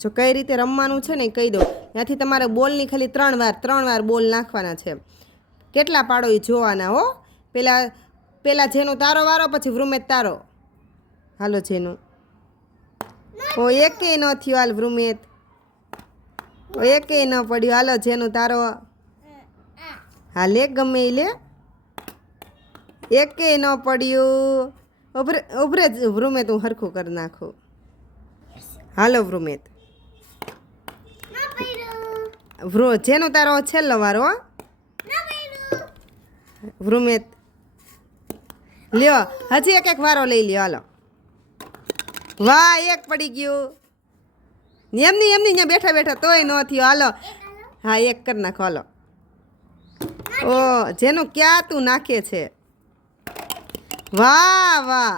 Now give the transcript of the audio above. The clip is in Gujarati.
જો કઈ રીતે રમવાનું છે ને એ કહી દો. ત્યાંથી તમારે બોલની ખાલી 3 વાર બોલ નાખવાના છે. કેટલા પાડો એ જોવાના હો. પહેલાં જેનું તારો વારો, પછી વૃમેત તારો. હાલો જેનું. ઓ એકેય ન થયું. હાલ વૃમેત. ઓ એકેય ન પડ્યું. હાલો જેનું તારો. હા લે, ગમે એ લે. એકેય ન પડ્યું. ઉભરે વૃમેત, હું હરખું કરી નાખું. હાલો વૃમેત. જેનું તારો છેલ્લો વારો. વૃમેત લ્યો, હજી એક વારો લઈ લ્યો. હાલો. વાહ, એક પડી ગયું. એમની ત્યાં બેઠા બેઠા તોય ન થયો. હાલો. હા, એક કરી નાખો. હાલો. ઓ જેનું ક્યાં તું નાખે છે. વાહ વાહ.